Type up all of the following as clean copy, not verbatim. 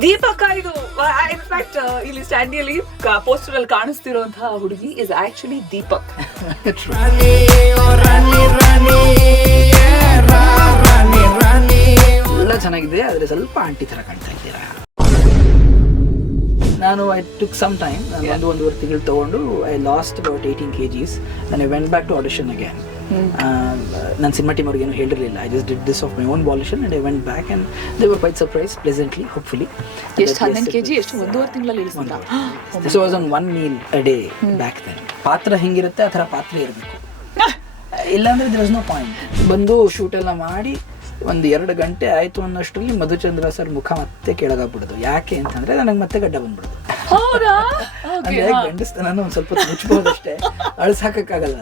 ದೀಪಕ ಇದು ಇನ್ಫ್ಯಾಕ್ಟ್ ಇಲ್ಲಿ ಸ್ಟ್ಯಾಂಡಿಯಲ್ಲಿ ಪೋಸ್ಟರ್ ಅಲ್ಲಿ ಕಾಣಿಸ್ತಿರುವಂತಹ ಹುಡುಗಿ ಇಸ್ ಆಕ್ಚುಲಿ ದೀಪಕ್. ಎಲ್ಲ ಚೆನ್ನಾಗಿದೆ, ಆದ್ರೆ ಸ್ವಲ್ಪ ಆಂಟಿ ತರ ಕಾಣ್ತಾ ಇದ್ದೀರಾ. ನಾನು ಐ ಟುಕ್ ಸಮ್ ಟೈಮ್, ನಾನು ಒಂದೂವರೆ ತಿಂಗಳು ತಗೊಂಡು ಐ ಲಾಸ್ಟ್ ಅಬೌಟ್ 18 kgs. ನಾನು went back to audition again. ನನ್ನ ಸಿನಿಮಾ ಟೀಮ್ ಅವ್ರಿಗೆ ಏನು ಹೇಳಿರಲಿಲ್ಲ. I just did this of my own volition and I went back and they were quite surprise pleasantly, hopefully. ಎಷ್ಟು 11 kg ಎಷ್ಟು ಒಂದೂವರೆ ತಿಂಗಳಲ್ಲಿ ಇಳಿಸಿದ. This was on 1 meal a day back then. ಪಾತ್ರ ಹೆಂಗಿರುತ್ತೆ ಆ ಥರ ಪಾತ್ರ ಇರಬೇಕು, ಇಲ್ಲಾಂದ್ರೆ ದೇರ್ ಇಸ್ ನೋ ಪಾಯಿಂಟ್. ಬಂದು ಶೂಟ್ ಎಲ್ಲ ಮಾಡಿ ಒಂದು 2 ಗಂಟೆ ಆಯಿತು ಅನ್ನೋಷ್ಟರಲ್ಲಿ ಮಧುಚಂದ್ರ ಸರ್ ಮುಖ ಮತ್ತೆ ಕೆಳಗಾಗ್ಬಿಡೋದು. ಯಾಕೆ ಅಂತಂದ್ರೆ ನನಗೆ ಮತ್ತೆ ಗಡ್ಡ ಬಂದ್ಬಿಡೋದು. ಅಂದ್ರೆ ಗಂಡಸ್ತನ ಒಂದು ಸ್ವಲ್ಪ ಮುಚ್ಚಬಹುದಷ್ಟೇ, ಅಳಿಸಾಕಕ್ಕಾಗಲ್ಲ.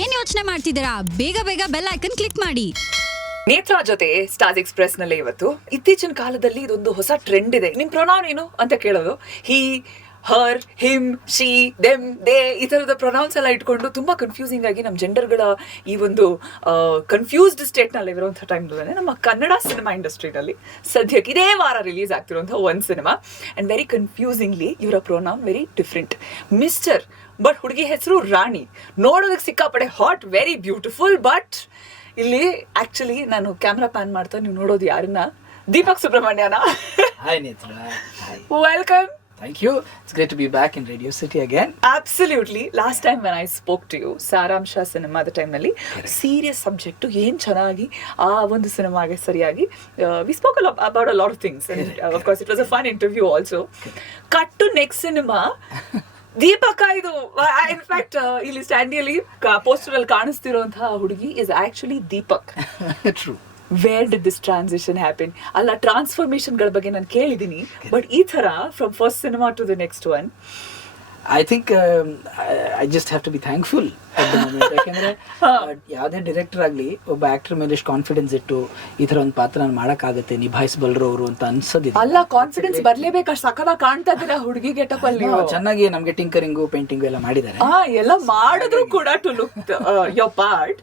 ಏನ್ ಯೋಚನೆ ಮಾಡ್ತಿದ್ದೀರಾ? ಬೇಗ ಬೇಗ ಬೆಲ್ ಐಕನ್ ಕ್ಲಿಕ್ ಮಾಡಿ. ನೇತ್ರಾ ಜೊತೆ ಸ್ಟಾರ್ಸ್ ಎಕ್ಸ್ಪ್ರೆಸ್ ನಲ್ಲಿ ಇವತ್ತು ಇತ್ತೀಚಿನ ಕಾಲದಲ್ಲಿ ಇದೊಂದು ಹೊಸ ಟ್ರೆಂಡ್ ಇದೆ. ನಿಮ್ ಪ್ರೊನೌನ್ ಏನು ಅಂತ ಕೇಳೋದು. ಹಿ, ಹರ್, ಹಿಮ್, ಶಿ, ದೆಮ್, ದೇ, ಈ ಥರದ ಪ್ರೊನೌನ್ಸ್ ಎಲ್ಲ ಇಟ್ಕೊಂಡು ತುಂಬ ಕನ್ಫ್ಯೂಸಿಂಗ್ ಆಗಿ ನಮ್ಮ ಜೆಂಡರ್ಗಳ ಈ ಒಂದು ಕನ್ಫ್ಯೂಸ್ಡ್ ಸ್ಟೇಟ್ನಲ್ಲಿ ಇರುವಂಥ ಟೈಮ್ನಲ್ಲಿ ನಮ್ಮ ಕನ್ನಡ ಸಿನಿಮಾ ಇಂಡಸ್ಟ್ರಿನಲ್ಲಿ ಸದ್ಯಕ್ಕೆ ಇದೇ ವಾರ ರಿಲೀಸ್ ಆಗ್ತಿರುವಂಥ ಒಂದು ಸಿನಿಮಾ. ಆ್ಯಂಡ್ ವೆರಿ ಕನ್ಫ್ಯೂಸಿಂಗ್ಲಿ ಇವರ pronoun very different, mister. But ಹುಡುಗಿ ಹೆಸರು ರಾಣಿ. ನೋಡೋದಕ್ಕೆ ಸಿಕ್ಕಾಪಡೆ ಹಾಟ್, ವೆರಿ ಬ್ಯೂಟಿಫುಲ್. ಬಟ್ ಇಲ್ಲಿ ಆ್ಯಕ್ಚುಲಿ ನಾನು ಕ್ಯಾಮ್ರಾ ಪ್ಯಾನ್ ಮಾಡ್ತಾ ನೀವು ನೋಡೋದು ಯಾರನ್ನ? ದೀಪಕ್ ಸುಬ್ರಹ್ಮಣ್ಯನ. ಹಾಯ್ ನೇತ್ರ, welcome. Thank you. It's great to be back in Radio City again. Absolutely. Last time when I spoke to you, ಸಾರಾಂಶ ಸಿನಿಮಾದ ಟೈಮ್ನಲ್ಲಿ ಸೀರಿಯಸ್ ಸಬ್ಜೆಕ್ಟು ಏನು ಚೆನ್ನಾಗಿ ಆ ಒಂದು ಸಿನಿಮಾಗೆ ಸರಿಯಾಗಿ we spoke about a lot of things and of course it was a fun interview also. Cut to next cinema. Deepak ಇದು ಇನ್ಫ್ಯಾಕ್ಟ್ ಇಲ್ಲಿ ಸ್ಟ್ಯಾಂಡಿಯಲ್ಲಿ ಪೋಸ್ಟರ್ ಅಲ್ಲಿ ಕಾಣಿಸ್ತಿರುವಂತಹ ಹುಡುಗಿ is actually Deepak. True. Where did this transition happen? ಅಲ್ಲ, ಟ್ರಾನ್ಸ್ಫಾರ್ಮೇಶನ್ಗಳ ಬಗ್ಗೆ ನಾನು ಕೇಳಿದ್ದೀನಿ, ಬಟ್ ಈ ಥರ from first cinema to the next one, I think I just have to be thankful at the moment. ಯಾಕಂದ್ರೆ ಯಾವುದೇ ಡೈರೆಕ್ಟರ್ ಆಗಲಿ ಒಬ್ಬ ಆಕ್ಟರ್ ಮೇಲೆ ಎಷ್ಟು ಕಾನ್ಫಿಡೆನ್ಸ್ ಇಟ್ಟು ಈ ಥರ ಒಂದು ಪಾತ್ರ ನಾನು ಮಾಡೋಕ್ಕಾಗತ್ತೆ, ನಿಭಾಯಿಸಬಲ್ಲರು ಅವರು ಅಂತ ಅನ್ಸೋದಿಲ್ಲ. ಅಲ್ಲ, ಕಾನ್ಫಿಡೆನ್ಸ್ ಬರ್ಲೇಬೇಕು. ಅಷ್ಟು ಸಕಲಾಗಿ ಕಾಣ್ತಾ ಇದ್ದೀರಾ ಹುಡುಗಿ ಗೆಟಪ್ ಅಲ್ಲಿ. ಚೆನ್ನಾಗಿ ನಮಗೆ ಟಿಂಕರಿಂಗು ಪೇಂಟಿಂಗು ಎಲ್ಲ ಮಾಡಿದ್ದಾರೆ. ಎಲ್ಲ ಮಾಡಿದ್ರು ಕೂಡ ಟು ಲುಕ್ ಯೋರ್ ಪಾರ್ಟ್.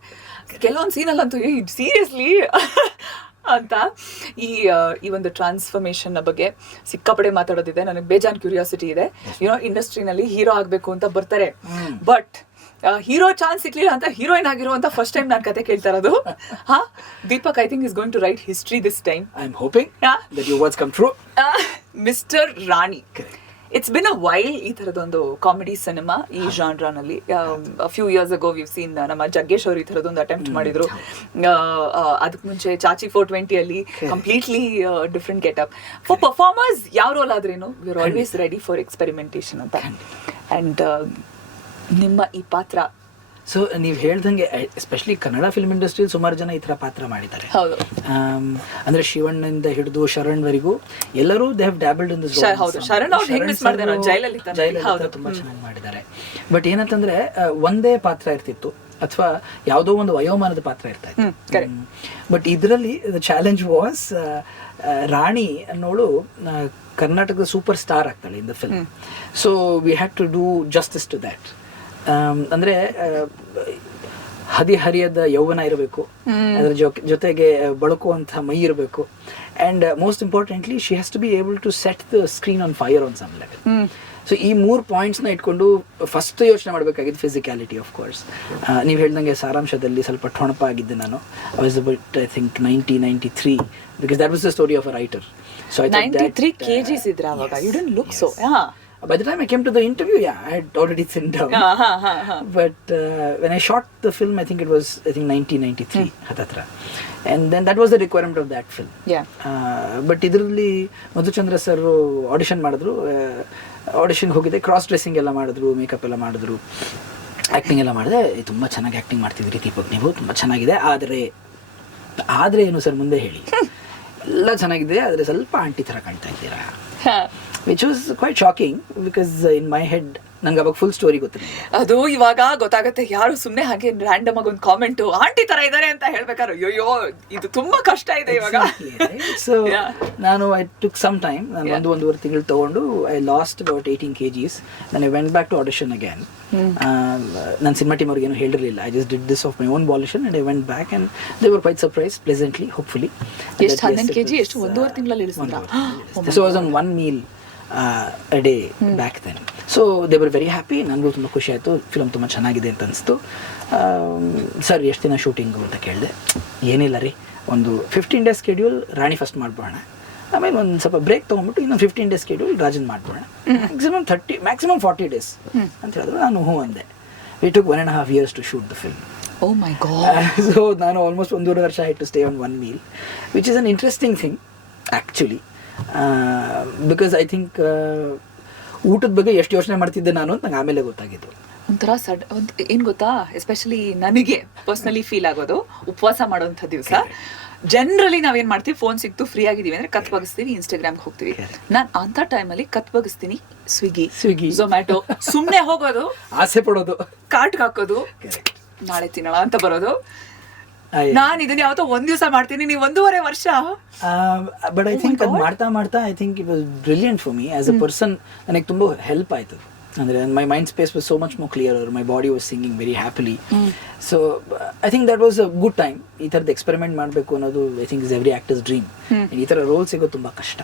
ಕೆಲವೊಂದು ಸೀನಲ್ಲಂತೂ ಸೀರಿಯಸ್ಲಿ ಅಂತ ಈ ಒಂದು ಟ್ರಾನ್ಸ್ಫಾರ್ಮೇಶನ್ ಬಗ್ಗೆ ಸಿಕ್ಕಾಪಡೆ ಮಾತಾಡೋದಿದೆ. ನನಗೆ ಬೇಜಾನ್ ಕ್ಯೂರಿಯಾಸಿಟಿ ಇದೆ. ಇಂಡಸ್ಟ್ರಿನಲ್ಲಿ ಹೀರೋ ಆಗಬೇಕು ಅಂತ ಬರ್ತಾರೆ, ಬಟ್ ಹೀರೋ ಚಾನ್ಸ್ ಸಿಕ್ಲಿಲ್ಲ ಅಂತ ಹೀರೋಯಿನ್ ಆಗಿರುವಂತ ಫಸ್ಟ್ ಟೈಮ್ ನಾನು ಕತೆ ಕೇಳ್ತಾ ಇರೋದು. Deepak I think is going to write history this time. I am hoping that your words come true. Mister Rani. It's been a while ಈ ಥರದೊಂದು ಕಾಮಿಡಿ ಸಿನಿಮಾ ಈ ಜಾನ್ರಾನಲ್ಲಿ. Few years ago we've seen ನಮ್ಮ ಜಗ್ಗೇಶ್ ಅವರು ಈ ಥರದೊಂದು ಅಟೆಂಪ್ಟ್ ಮಾಡಿದ್ರು. ಅದಕ್ಕೆ ಮುಂಚೆ ಚಾಚಿ 420 ಅಲ್ಲಿ completely different getup. For performers ಯಾವ ರೋಲ್ ಆದ್ರೇನು we are always ready for experimentation ಅಂತ. ಆ್ಯಂಡ್ ನಿಮ್ಮ ಈ ಪಾತ್ರ, ಸೊ ನೀವು ಹೇಳ್ದಂಗೆ ಎಸ್ಪೆಷಲಿ ಕನ್ನಡ ಫಿಲ್ಮ್ ಇಂಡಸ್ಟ್ರಿಯಲ್ಲಿ ಸುಮಾರು ಜನ ಈ ಥರ ಪಾತ್ರ ಮಾಡಿದ್ದಾರೆ. ಹೌದು, ಅಂದ್ರೆ ಶಿವಣ್ಣನಿಂದ ಹಿಡಿದು ಶರಣ್-ವರೆಗೂ ಎಲ್ಲರೂ ದೇ ಹ್ಯಾವ್ ಡ್ಯಾಬಲ್ಡ್ ಇನ್ ದಿಸ್. ಹೌದು, ಶರಣ್ ಅವ್ರು ಹೆಂಗ್ ಮಿಸ್ ಮಾಡಿದ್ದಾರೆ, ಜೈಲಲ್ಲಿ ತುಂಬಾ ಚೆನ್ನಾಗಿ ಮಾಡಿದ್ದಾರೆ. ಬಟ್ ಏನಂತಂದ್ರೆ ಒಂದೇ ಪಾತ್ರ ಇರ್ತಿತ್ತು ಅಥವಾ ಯಾವುದೋ ಒಂದು ವಯೋಮಾನದ ಪಾತ್ರ ಇರ್ತಾ ಇತ್ತು. ಬಟ್ ಇದರಲ್ಲಿ ದ ಚಾಲೆಂಜ್ ವಾಸ್ ರಾಣಿ ಅನ್ನೋಳು ಕರ್ನಾಟಕದ ಸೂಪರ್ ಸ್ಟಾರ್ ಆಗ್ತಾಳೆ in the film. So we had to do justice to that. ಅಂದ್ರೆ ಹದಿಹರಿಯದ ಯೌವನ ಇರಬೇಕು, ಅದರ ಜೊತೆಗೆ ಬಳಕುವಂಥ ಮೈ ಇರಬೇಕು, and most importantly she has to be able to set the screen on fire on some level. So ಈ 3 ಪಾಯಿಂಟ್ಸ್ನ ಇಟ್ಕೊಂಡು ಫಸ್ಟ್ ಯೋಚನೆ ಮಾಡಬೇಕಾಗಿದ್ದು ಫಿಸಿಕ್ಯಾಲಿಟಿ. ಆಫ್ ಕೋರ್ಸ್ ನೀವು ಹೇಳ್ದಂಗೆ ಸಾರಾಂಶದಲ್ಲಿ ಸ್ವಲ್ಪ ಠೊಣಪ ಆಗಿದ್ದೆ ನಾನು. I was about I think 93 because that was the story of a writer. So 93 kgs ಇದ್ರ ಅವಾಗ. You didn't look so. By the time I came to the interview, yeah, I had already thinned down. But when I shot the film, I think it was 1993 hatatra, and then that was the requirement of that film. But idರಲ್ಲಿ Madhuchandra sir audition ಮಾಡಿದ್ರು. Audition ಹೋಗಿದ್ದೆ, cross dressing ಎಲ್ಲ ಮಾಡಿದ್ರು, makeup ಎಲ್ಲ ಮಾಡಿದ್ರು, acting ಎಲ್ಲ ಮಾಡಿದೆ. ತುಂಬ ಚೆನ್ನಾಗಿ ಆ್ಯಕ್ಟಿಂಗ್ ಮಾಡ್ತಿದ್ರಿ ದೀಪಕ್, ನೀವು ತುಂಬ ಚೆನ್ನಾಗಿದೆ. ಆದರೆ ಏನು ಸರ್ ಮುಂದೆ ಹೇಳಿ? ಎಲ್ಲ ಚೆನ್ನಾಗಿದೆ, ಆದರೆ ಸ್ವಲ್ಪ ಆಂಟಿ ಥರ ಕಾಣ್ತಾ ಇದ್ದೀರಾ. Which was quite shocking because in my head ನಂಗೆ ಅವಾಗ ಫುಲ್ ಸ್ಟೋರಿ ಗೊತ್ತಿಲ್ಲ. ಅದು ಇವಾಗ ಗೊತ್ತಾಗತ್ತೆ. ಯಾರು ಸುಮ್ನೆ ಹಾಗೆ ರ್ಯಾಂಡಮ್ ಆಗಿ ಒಂದು ಕಾಮೆಂಟ್ ಆಂಟಿ ತರ ಇದಾರೆ ಅಂತ ಹೇಳ್ಬೇಕಾದ್ರೆ ಅಯ್ಯೋ ಇದು ತುಂಬಾ ಕಷ್ಟ ಇದೆ ಇವಾಗ. ಸೊ ನಾನು ಐ ಟುಕ್ ಸಮ್ ಟೈಮ್, ನಾನು ಒಂದೂವರೆ ತಿಂಗಳು ತಗೊಂಡು ಐ ಲಾಸ್ಟ್ ಅಬೌಟ್ 18 kgs. ನಾನು I went back to audition again. ನನ್ನ ಸಿನಿಮಾ ಟೀಮ್ ಅವ್ರಿಗೆ ಏನು ಹೇಳಿರಲಿಲ್ಲ. I just did this of my own volition and I went back and they were quite surprise pleasantly, hopefully. ಎಷ್ಟು 11 kg ಎಷ್ಟು ಒಂದೂವರೆ ತಿಂಗಳಲ್ಲಿ ಇಳಿಸಿದ್ರಾ? So I was on 1 meal a day back then. So they were very happy. ನನಗೂ ತುಂಬ ಖುಷಿ ಆಯಿತು, film ತುಂಬ ಚೆನ್ನಾಗಿದೆ ಅಂತ ಅನಿಸ್ತು. ಸರ್ ಎಷ್ಟು ದಿನ ಶೂಟಿಂಗು ಅಂತ ಕೇಳಿದೆ. ಏನಿಲ್ಲ ರೀ, ಒಂದು 15 days ಸ್ಕೆಡ್ಯೂಲ್ ರಾಣಿ ಫಸ್ಟ್ ಮಾಡ್ಬೋಣ, ಆಮೇಲೆ ಒಂದು ಸ್ವಲ್ಪ ಬ್ರೇಕ್ ತೊಗೊಂಡ್ಬಿಟ್ಟು ಇನ್ನೊಂದು 15 days ಸ್ಕೆಡ್ಯೂಲ್ ರಾಜನ್ ಮಾಡ್ಬೋಣ, ಮ್ಯಾಕ್ಸಿಮಮ್ 40 days ಅಂತ ಹೇಳಿದ್ರು. ನಾನು ಹ್ಞೂ ಅಂದೆ. We took 1.5 years to shoot the film. Oh my God. So ನಾನು ಆಲ್ಮೋಸ್ಟ್ 1.5 ವರ್ಷ I had to stay on 1 meal, which is an interesting thing actually. Because I think ಊಟದ ಬಗ್ಗೆ ಎಷ್ಟು ಯೋಚನೆ ಮಾಡ್ತಿದ್ದೆ ನಾನು ಅಂತ ನಂಗೆ ಆಮೇಲೆ ಗೊತ್ತಾಗಿದ್ದು. ಒಂಥರ ಏನು ಗೊತ್ತಾ, ಎಸ್ಪೆಷಲಿ ನನಗೆ ಪರ್ಸ್ನಲಿ ಫೀಲ್ ಆಗೋದು, ಉಪವಾಸ ಮಾಡೋಂಥ ದಿವಸ ಜನರಲಿ ನಾವೇನು ಮಾಡ್ತೀವಿ, ಫೋನ್ ಸಿಕ್ತು ಫ್ರೀ ಆಗಿದ್ದೀವಿ ಅಂದರೆ ಕತ್ ಬಗಿಸ್ತೀವಿ, ಇನ್ಸ್ಟಾಗ್ರಾಮ್ಗೆ ಹೋಗ್ತೀವಿ. ನಾನು ಅಂಥ ಟೈಮಲ್ಲಿ ಕತ್ ಬಗಿಸ್ತೀನಿ, ಸ್ವಿಗ್ಗಿ ಝೊಮ್ಯಾಟೊ, ಸುಮ್ಮನೆ ಹೋಗೋದು, ಆಸೆ ಪಡೋದು, ಕಾರ್ಟ್ಗೆ ಹಾಕೋದು, ನಾಳೆ ತಿನ್ನೋಣ ಅಂತ ಬರೋದು. ನಾನು ಇದನ್ನ ಯಾವತ್ತೋ ಒಂದ್ ದಿವಸ ಮಾಡ್ತೀನಿ, ನೀವು 1.5 ವರ್ಷ. ಬಟ್ ಐ ಥಿಂಕ್ ಅದು ಮಾಡ್ತಾ I think it was brilliant for me as a person. ನನಗೆ ತುಂಬ ಹೆಲ್ಪ್ ಆಯ್ತು. ಅಂದರೆ my mind space was so much more clear, my body was singing very happily. So I think that was a good time. ಈ ಥರದ್ದು experiment ಮಾಡಬೇಕು ಅನ್ನೋದು I think is every actors dream. ಈ ಥರ ರೋಲ್ ಸಿಗೋದು ತುಂಬ ಕಷ್ಟ.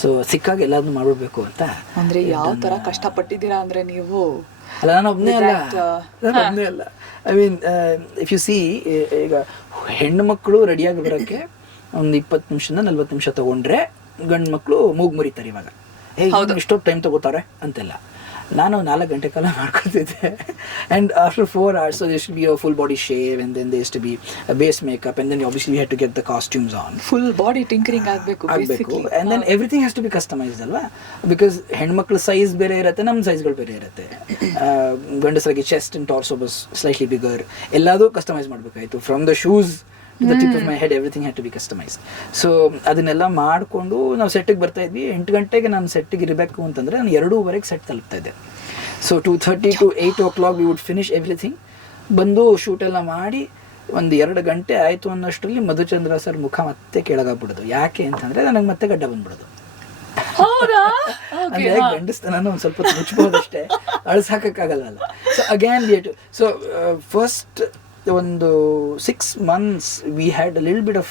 ಸೊ ಸಿಕ್ಕಾಗ ಎಲ್ಲಾದ್ರೂ ಮಾಡಬೇಕು ಅಂತ. ಅಂದ್ರೆ ಯಾವ ಥರ ಕಷ್ಟಪಟ್ಟಿದ್ದೀರಾ ಅಂದರೆ ನೀವು. ಅಲ್ಲ, ನಾನು ಒಬ್ಬನೇ ಅಲ್ಲ. I mean if U C, ಈಗ ಹೆಣ್ಣು ಮಕ್ಕಳು ರೆಡಿಯಾಗಿ ಬರೋಕ್ಕೆ ಒಂದು 20 ನಿಮಿಷದಿಂದ 40 ನಿಮಿಷ ತೊಗೊಂಡ್ರೆ ಗಂಡು ಮಕ್ಕಳು ಮೂಗು ಮುರಿತಾರೆ ಇವಾಗ. ಇಷ್ಟೊತ್ತು ಟೈಮ್ ತೊಗೋತಾರೆ ಅಂತೆಲ್ಲ. ನಾನು 4 ಗಂಟೆ ಕಾಲ ಮಾಡ್ಕೊತಿದ್ದೆ. And after 4 hours, so there should be a full body shave, and then there used to be a base makeup, and then obviously we had to get the costumes on. Full body tinkering ಆಗಬೇಕು basically. And then everything has to be customized ಅಲ್ವಾ, because ಹೆಣ್ಮಕ್ಳ size ಬೇರೆ ಇರುತ್ತೆ, ನಮ್ಮ ಸೈಜ್ಗಳು ಬೇರೆ ಇರುತ್ತೆ. ಗಂಡಸರಿಗೆ chest and torso was slightly bigger, ಎಲ್ಲದೂ ಕಸ್ಟಮೈಸ್ ಮಾಡಬೇಕಾಯಿತು. From the shoes to the tip of my head, everything had to be customized. So ಅದನ್ನೆಲ್ಲ ಮಾಡಿಕೊಂಡು ನಾವು ಸೆಟ್ಟಿಗೆ ಬರ್ತಾ ಇದ್ವಿ. 8 ಗಂಟೆಗೆ ನಾನು ಸೆಟ್ಟಿಗೆ ಇರಬೇಕು ಅಂತಂದರೆ ನಾನು 2:15 ಸೆಟ್ ತಲುಪ್ತಾ ಇದ್ದೆ. So 2:30 to 8 o'clock we would finish everything. ಬಂದು ಶೂಟೆಲ್ಲ ಮಾಡಿ ಒಂದು 2 ಗಂಟೆ ಆಯಿತು ಅನ್ನೋಷ್ಟರಲ್ಲಿ ಮಧುಚಂದ್ರ ಸರ್ ಮುಖ ಮತ್ತೆ ಕೆಳಗಾಗ್ಬಿಡೋದು. ಯಾಕೆ ಅಂತಂದರೆ ನನಗೆ ಮತ್ತೆ ಗಡ್ಡ ಬಂದ್ಬಿಡೋದು. ಅಂದರೆ ಗಂಡಸ್ತನ ಒಂದು ಸ್ವಲ್ಪ ಮುಚ್ಬೋದಷ್ಟೇ, ಅಳಿಸಾಕಕ್ಕಾಗಲ್ಲ. ಸೊ ಅಗೇನ್ ಸೊ ಫಸ್ಟ್ ಒಂದು 6 months we had a little bit of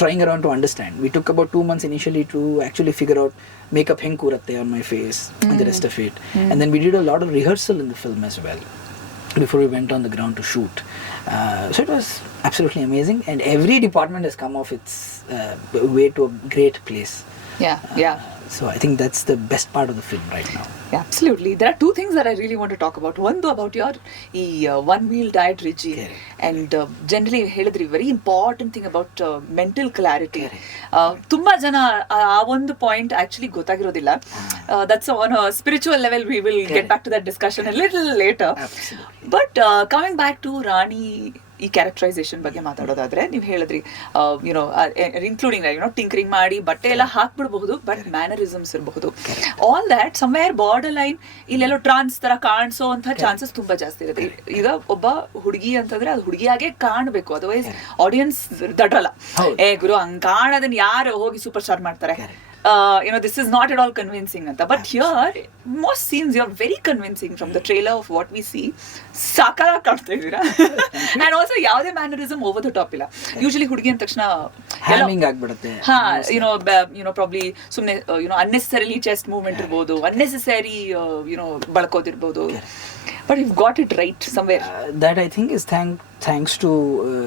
trying around to understand. We took about 2 months initially to actually figure out makeup heng kuratte on my face and the rest of it. And then we did a lot of rehearsal in the film as well before we went on the ground to shoot. So it was absolutely amazing, and every department has come off its way to a great place. Yeah. So I think that's the best part of the film right now. Yeah, absolutely. There are 2 things that I really want to talk about. One about your one meal diet regime, and generally ಹೇಳಿದ್ರಿ very important thing about mental clarity. ತುಂಬಾ ಜನ ಆ ಒಂದು point actually ಗೊತ್ತಾಗಿರೋದಿಲ್ಲ. That's on a spiritual level. We will get back to that discussion a little later. Absolutely. But coming back to Rani, ಈ characterisation ಬಗ್ಗೆ ಮಾತಾಡೋದಾದ್ರೆ ನೀವು ಹೇಳಿದ್ರಿ, ಇನ್ಕ್ಲೂಡಿಂಗ್ ಟಿಂಕರಿಂಗ್ ಮಾಡಿ ಬಟ್ಟೆ ಎಲ್ಲ ಹಾಕ್ಬಿಡ್ಬಹುದು, ಬಟ್ ಮ್ಯಾನರಿಸಮ್ಸ್ ಇರಬಹುದು. All that somewhere borderline ಇಲ್ಲೆಲ್ಲೋ ಟ್ರಾನ್ಸ್ ತರ ಕಾಣಿಸೋ ಅಂತ ಚಾನ್ಸಸ್ ತುಂಬಾ ಜಾಸ್ತಿ ಇರುತ್ತೆ. ಈಗ ಒಬ್ಬ ಹುಡುಗಿ ಅಂತಂದ್ರೆ ಅದು ಹುಡುಗಿಯಾಗೆ ಕಾಣಬೇಕು, ಅದರ್ವೈಸ್ ಆಡಿಯನ್ಸ್ ದಡ್ರಲ್ಲ. ಗುರು ಹಂಗ್ ಕಾಣೋದನ್ನ ಯಾರು ಹೋಗಿ ಸೂಪರ್ ಸ್ಟಾರ್ ಮಾಡ್ತಾರೆ, this is not at all convincing anta. But here most scenes you are very convincing from the trailer of what we see. Sakala kaanta idira. And also yavade mannerism over the top illa. Usually hudugi anta takshana hamming agbidutte. Probably sumne unnecessarily chest movement irbodu, unnecessary balkodirbodu. But you've got it right somewhere. That I think is thanks to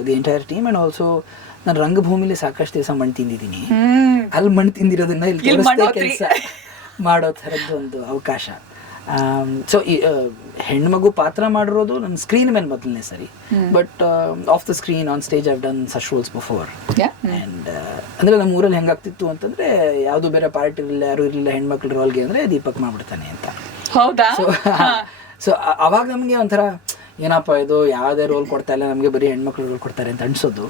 the entire team, and also ನಾನು ರಂಗಭೂಮಿಲಿ ಸಾಕಷ್ಟು ದಿವಸ ಮಣ್ಣು ತಿಂದಿದ್ದೀನಿ. ಅಲ್ಲಿ ಮಣ್ಣು ತಿಂದಿರೋದನ್ನ ಇಲ್ಲಿ ಕೆಲಸ ಮಾಡೋ ಥರದ್ದು ಒಂದು ಅವಕಾಶ. ಸೊ ಹೆಣ್ಮಗು ಪಾತ್ರ ಮಾಡಿರೋದು ನನ್ನ ಸ್ಕ್ರೀನ್ ಮೇಲೆ ಮೊದಲನೇ ಸರಿ, but off the screen on stage I've done such roles before. And ಅಂದರೆ ನಮ್ಮ ಊರಲ್ಲಿ ಹೆಂಗಾಗ್ತಿತ್ತು ಅಂತಂದರೆ ಯಾವುದು ಬೇರೆ ಪಾರ್ಟಿ ಇರಲಿಲ್ಲ, ಯಾರು ಇರಲಿಲ್ಲ ಹೆಣ್ಮಕ್ಳ ರೋಲ್ಗೆ ಅಂದರೆ ದೀಪಕ್ ಮಾಡ್ಬಿಡ್ತಾನೆ ಅಂತ. ಹೌದಾ? ಸೊ ಅವಾಗ ನಮಗೆ ಒಂಥರ ಏನಪ್ಪ ಇದು ಯಾವುದೇ ರೋಲ್ ಕೊಡ್ತಾ ಇಲ್ಲ, ನಮಗೆ ಬರೀ ಹೆಣ್ಮಕ್ಳು ರೋಲ್ ಕೊಡ್ತಾರೆ ಅಂತ ಅನ್ಸೋದು.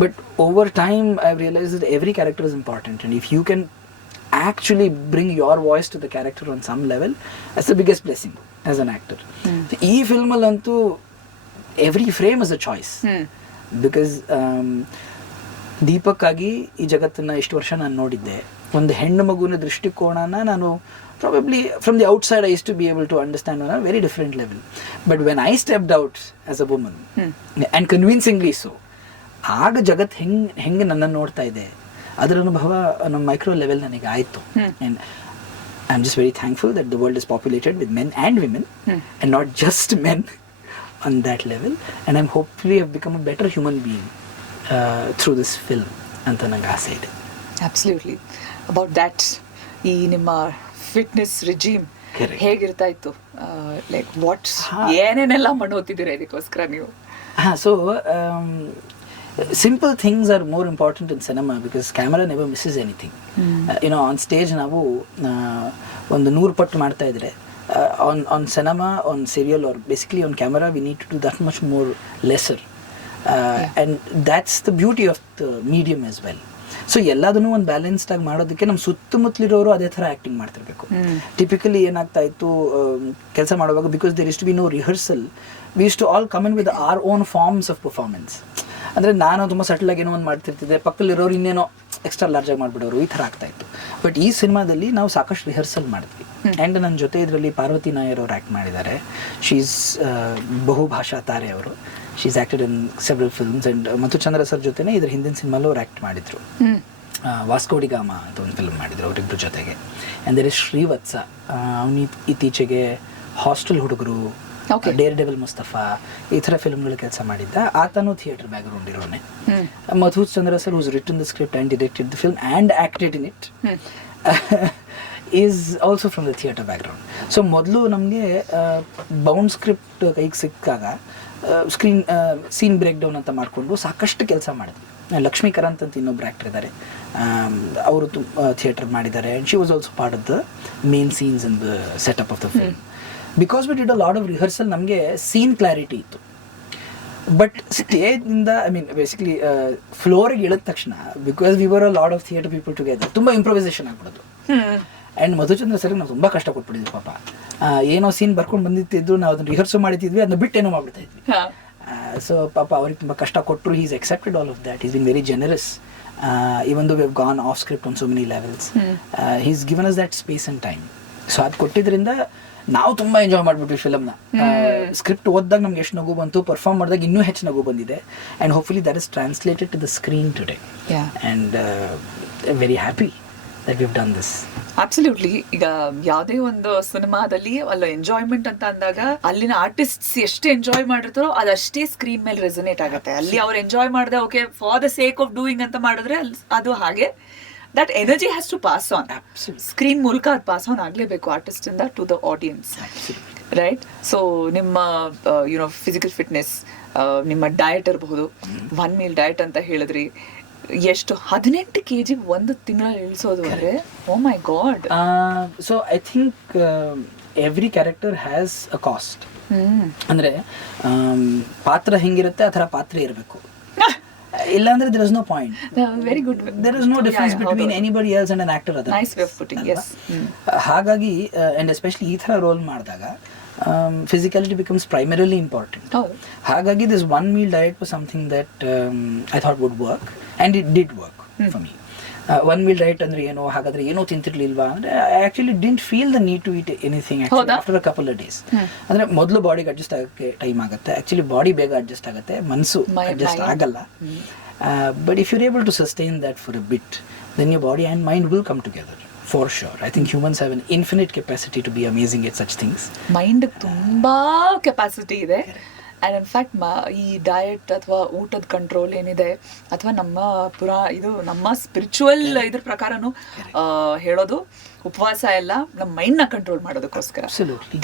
But over time I realise that every character is important, and if you can actually bring your voice to the character on some level, that's the biggest blessing as an actor. ಈ ಫಿಲ್ಮಲ್ಲಂತೂ every frame is a choice. Because Deepak ಆಗಿ ಈ ಜಗತ್ತನ್ನು ಇಷ್ಟು ವರ್ಷ ನಾನು ನೋಡಿದ್ದೆ. ಒಂದು ಹೆಣ್ಣು ಮಗುವಿನ ದೃಷ್ಟಿಕೋನನ ನಾನು probably from the outside I used to be able to understand on a very different level. But when I stepped out as a woman, and convincingly so, ಆಗ ಜಗತ್ತು ಹೆಂಗೆ ನನ್ನನ್ನು ನೋಡ್ತಾ ಇದೆ ಅದರ ಅನುಭವ ನಮ್ಮ ಮೈಕ್ರೋ ಲೆವೆಲ್ ನನಗೆ ಆಯಿತು. And I am just very thankful that the world is populated with men and women and not just men on that level, and I'm hopefully have become a better human being through this film anta nange aase ide. Absolutely. About that, ee nimma fitness regime ಹೇಗಿರ್ತಾ ಇತ್ತು? Like what's ಏನೇನೆಲ್ಲ ಮಾಡೋತಿದ್ದೀರಾ ಇದಕ್ಕೋಸ್ಕರ ನೀವು? So simple things are more important in cinema because camera never misses anything. On stage ನಾವು ಒಂದು 100 ಪಟ್ಟು ಮಾಡ್ತಾ ಇದ್ರೆ on cinema, on serial, or basically on camera, we need to do that much more lesser. And that's the beauty of the medium as well. So ಎಲ್ಲದನ್ನೂ ಒಂದು balanced ಆಗಿ ಮಾಡೋದಕ್ಕೆ ನಮ್ಮ ಸುತ್ತಮುತ್ತಲಿರೋರು ಅದೇ ಥರ ಆ್ಯಕ್ಟಿಂಗ್ ಮಾಡ್ತಿರ್ಬೇಕು. ಟಿಪಿಕಲಿ ಏನಾಗ್ತಾ ಇತ್ತು ಕೆಲಸ ಮಾಡುವಾಗ, because there is to be no rehearsal, we is to all come in with our own forms of performance. ಅಂದರೆ ನಾನು ತುಂಬ ಸಟಲಾಗಿ ಏನೋ ಒಂದು ಮಾಡ್ತಿರ್ತಿದ್ದೆ, ಪಕ್ಕದಲ್ಲಿರೋರು ಇನ್ನೇನೋ ಎಕ್ಸ್ಟ್ರಾ ಲಾರ್ಜಾಗಿ ಮಾಡಿಬಿಡೋರು, ಈ ಥರ ಆಗ್ತಾಯಿತ್ತು. ಬಟ್ ಈ ಸಿನಿಮಾದಲ್ಲಿ ನಾವು ಸಾಕಷ್ಟು ರಿಹರ್ಸಲ್ ಮಾಡಿದ್ವಿ. ಆ್ಯಂಡ್ ನನ್ನ ಜೊತೆ ಇದರಲ್ಲಿ ಪಾರ್ವತಿ ನಾಯರ್ ಅವರು ಆ್ಯಕ್ಟ್ ಮಾಡಿದ್ದಾರೆ. ಶೀ ಈಸ್ ಬಹುಭಾಷಾ ತಾರೆ ಅವರು. She is acted in several films. And Madhuchandra sir ಜೊತೆನೇ ಇದ್ರ ಹಿಂದಿನ ಸಿನಿಮಾಲು ಅವ್ರು ಆ್ಯಕ್ಟ್ ಮಾಡಿದರು. ವಾಸ್ಕೋಡಿ ಗಾಮ ಅಂತ ಒಂದು ಫಿಲ್ಮ್ ಮಾಡಿದರು ಅವರಿಬ್ಬರ ಜೊತೆಗೆ. ಆ್ಯಂಡ್ ದೇರ್ ಇಸ್ ಶ್ರೀವತ್ಸ, ಅವನು ಇತ್ತೀಚೆಗೆ ಹಾಸ್ಟೆಲ್ ಹುಡುಗರು, ಡೇರ್ ಡೆವಿಲ್ ಮುಸ್ತಫಾ, ಈ ಥರ ಫಿಲ್ಮ್ಗಳು ಕೆಲಸ ಮಾಡಿದ್ದ. ಆತನೂ ಥಿಯೇಟರ್ ಬ್ಯಾಕ್ಗ್ರೌಂಡ್ ಇರೋನೆ. Madhuchandra sir who's written the script and directed the film and acted in it is also from the theatre background. So ಮೊದಲು ನಮಗೆ ಬೌಂಡ್ ಸ್ಕ್ರಿಪ್ಟ್ ಕೈಗೆ ಸಿಕ್ಕಾಗ ಸೀನ್ ಬ್ರೇಕ್ ಡೌನ್ ಅಂತ ಮಾಡಿಕೊಂಡು ಸಾಕಷ್ಟು ಕೆಲಸ ಮಾಡಿದ್ವಿ. ಲಕ್ಷ್ಮೀ ಕರಂತ್ ಅಂತ ಇನ್ನೊಬ್ರು ಆ್ಯಕ್ಟರ್ ಇದ್ದಾರೆ, ಅವರು ಥಿಯೇಟರ್ ಮಾಡಿದ್ದಾರೆ. And she was also part of the main scenes in the setup of the film. Because we did a lot of rehearsal, ನಮಗೆ ಸೀನ್ ಕ್ಲಾರಿಟಿ ಇತ್ತು. ಬಟ್ ಸ್ಟೇಜಿಂದ ಐ ಮೀನ್ ಬೇಸಿಕಲಿ ಫ್ಲೋರಿಗೆ ಇಳಿದ ತಕ್ಷಣ, because we were a lot of theatre people together, ತುಂಬ improvisation ಆಗ್ಬಿಡೋದು. And Madhuchandra sir ನಾವು ತುಂಬ ಕಷ್ಟ ಕೊಟ್ಬಿಟ್ಟಿದ್ವಿ ಪಾಪ. ಏನೋ ಸೀನ್ ಬರ್ಕೊಂಡು ಬಂದಿತ್ತಿದ್ರು, ನಾವು ಅದನ್ನು ರಿಹರ್ಸಲ್ ಮಾಡಿದ್ವಿ, ಅದನ್ನ ಬಿಟ್ಟು ಏನೋ ಮಾಡ್ಬಿಡ್ತಾ ಇದ್ವಿ. ಸೊ ಪಾಪ ಅವ್ರಿಗೆ ತುಂಬ ಕಷ್ಟ ಕೊಟ್ಟರು. He's accepted all of that. He's been very generous. Even though we have gone off script on so many levels, he's given us that space and time. So ಅದು ಕೊಟ್ಟಿದ್ದರಿಂದ ನಾವು ತುಂಬ ಎಂಜಾಯ್ ಮಾಡಿಬಿಟ್ವಿ ಫಿಲಮ್ನ. ಸ್ಕ್ರಿಪ್ಟ್ ಓದಿದಾಗ ನಮ್ಗೆ ಎಷ್ಟು ನಗು ಬಂತು, ಪರ್ಫಾರ್ಮ್ ಮಾಡಿದಾಗ ಇನ್ನೂ ಹೆಚ್ಚು ನಗು ಬಂದಿದೆ. And hopefully that is translated to the screen today. And very happy that we've done this. Absolutely. ಈಗ ಯಾವುದೇ ಒಂದು ಸಿನಿಮಾದಲ್ಲಿ ಅಲ್ಲ ಎಂಜಾಯ್ಮೆಂಟ್ ಅಂತ ಅಂದಾಗ ಅಲ್ಲಿನ ಆರ್ಟಿಸ್ಟ್ಸ್ ಎಷ್ಟು ಎಂಜಾಯ್ ಮಾಡಿರ್ತಾರೋ ಅದಷ್ಟೇ ಸ್ಕ್ರೀನ್ ಮೇಲೆ ರೆಸನೇಟ್ ಆಗುತ್ತೆ. ಅಲ್ಲಿ ಅವ್ರು ಎಂಜಾಯ್ ಮಾಡಿದೆ, okay for the sake of doing ಅಂತ ಮಾಡಿದ್ರೆ ಅದು ಹಾಗೆ that energy has to pass on. Screen ಮೂಲಕ ಅದು ಪಾಸ್ ಆನ್ ಆಗಲೇಬೇಕು ಆರ್ಟಿಸ್ಟ್ ಇಂದ to the audience, right? So ನಿಮ್ಮ ಯುನೋ ಫಿಸಿಕಲ್ ಫಿಟ್ನೆಸ್, ನಿಮ್ಮ ಡಯಟ್ ಇರಬಹುದು, 1 meal ಡಯಟ್ ಅಂತ ಹೇಳಿದ್ರಿ. ಎಷ್ಟು 18 kg ಒಂದು ತಿಂಗಳಲ್ಲಿ ಇಳಿಸೋದು ಅಂದರೆ, oh my God. So I think every character has a cost. ಅಂದರೆ ಪಾತ್ರ ಹೆಂಗಿರುತ್ತೆ ಆ ಥರ ಪಾತ್ರ ಇರಬೇಕು, ಇಲ್ಲಾಂದ್ರೆ there is no point. Very good. There is no difference between anybody else and an actor. Nice way of putting, yes. ಹಾಗಾಗಿ and especially ಈ ಥರ ರೋಲ್ ಮಾಡಿದಾಗ physicality becomes primarily important. ಹಾಗಾಗಿ this 1 meal diet was something that I thought would work, and it did work for me. 1 meal diet ಅಂದ್ರೆ ಏನೋ, ಹಾಗಾದ್ರೆ ಏನೋ ತಿಂತಿರ್ಲಿಲ್ವಾ ಅಂದ್ರೆ, I actually didn't feel the need to eat anything actually after a couple of days. ಅಂದ್ರೆ ಮೊದಲು ಬಾಡಿಗೆ adjust ಆಗಕ್ಕೆ time ಆಗುತ್ತೆ. ಆಕ್ಚುಲಿ ಬಾಡಿ ಬೇಗ ಅಡ್ಜಸ್ಟ್ ಆಗುತ್ತೆ, ಮನಸ್ಸು ಅಡ್ಜಸ್ಟ್ ಆಗಲ್ಲ. But if you're able to sustain that for a bit, then your body and mind will come together. For sure. I think humans have an infinite capacity to be amazing at such things. Mind ತುಂಬಾ capacity ಇದೆ. And in fact ಈ diet ಅಥವಾ ಊಟದ control ಏನಿದೆ, ಅಥವಾ ನಮ್ಮ spiritual ಇದ್ರ ಪ್ರಕಾರನೂ ಹೇಳೋದು ಉಪವಾಸ ಎಲ್ಲ ನಮ್ಮ ಮೈಂಡ್ನ ಕಂಟ್ರೋಲ್ ಮಾಡೋದಕ್ಕೋಸ್ಕರ,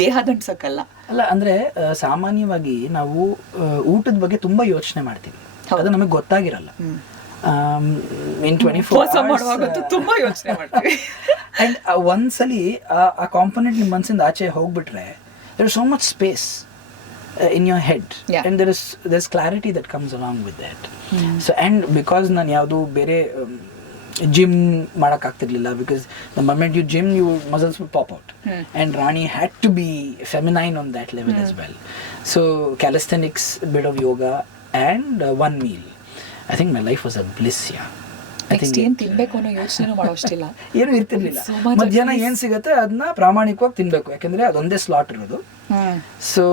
ದೇಹ ದಂಡ್ಸಕ್ಕಲ್ಲ. ಅಲ್ಲ ಅಂದರೆ ಸಾಮಾನ್ಯವಾಗಿ ನಾವು ಊಟದ ಬಗ್ಗೆ ತುಂಬ ಯೋಚನೆ ಮಾಡ್ತೀವಿ, ಅದು ನಮಗೆ ಗೊತ್ತಾಗಿರಲ್ಲ. in 24 hours ತುಂಬಾ ಯೋಚನೆ ಮಾಡ್ತೀವಿ. and ಒಂದ್ಸಲಿ ಆ ಕಾಂಪೊನೆಂಟ್ ನಿಮ್ಮ ಮನಸ್ಸಿಂದ ಆಚೆ ಹೋಗ್ಬಿಟ್ರೆ, there is so much space in your head, and there's clarity that comes along with that. So and because ನಾನು ಯಾವುದು ಬೇರೆ ಜಿಮ್ ಮಾಡೋಕ್ಕಾಗ್ತಿರ್ಲಿಲ್ಲ because the moment you gym you muscles would pop out and Rani had to be feminine on that level as well. So calisthenics, bit of yoga and one meal. I think my life was a bliss. ಏನ್ ತಿನ್ಬೇಕು ಅನ್ನೋ ಯೋಚನೆ ಮಾಡೋಷ್ಟಿಲ್ಲ, ಏನೂ ಇರ್ತಿರ್ಲಿಲ್ಲ. ಮಧ್ಯಾಹ್ನ ಏನು ಸಿಗುತ್ತೆ ಅದನ್ನ ಪ್ರಾಮಾಣಿಕವಾಗಿ ತಿನ್ಬೇಕು, ಯಾಕಂದ್ರೆ ಅದೊಂದೇ ಸ್ಲಾಟ್ ಇರೋದು. So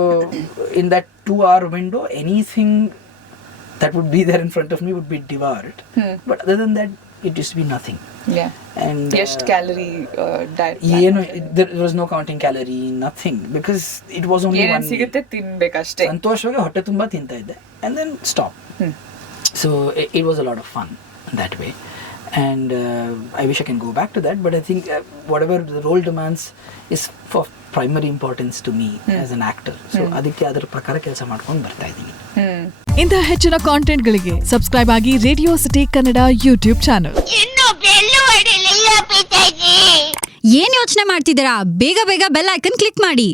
in that 2 hour window, anything that would be there in front of me would be devoured. But other than that, it used to be nothing. And ಎಷ್ಟು ಕ್ಯಾಲರಿ ಡಯಟ್? ಏನು, there was no counting calorie, nothing, because it was only ಏನೇನ್ one ಸಿಗುತ್ತೆ ತಿನ್ಬೇಕಷ್ಟೇ. ಸಂತೋಷವಾಗಿ ಹೊಟ್ಟೆ ತುಂಬ ತಿಂತಾ ಇದ್ದೆ and then stop. So it was a lot of fun that way, and I wish I can go back to that, but I think whatever the role demands is for primary importance to me as an actor. So ಅದಕ್ಕೆ ಅದರ ಪ್ರಕಾರ ಕೆಲಸ ಮಾಡ್ಕೊಂಡು ಬರ್ತಾ ಇದ್ದೀನಿ. ಇಂತಹ ಹೆಚ್ಚಿನ ಕಾಂಟೆಂಟ್ಗಳಿಗೆ subscribe ಆಗಿ radio city Kannada YouTube channel. ಏನ್ ಯೋಚನೆ ಮಾಡ್ತಿದ್ದೀರಾ? ಬೇಗ ಬೇಗ ಬೆಲ್ ಐಕನ್ ಕ್ಲಿಕ್ ಮಾಡಿ.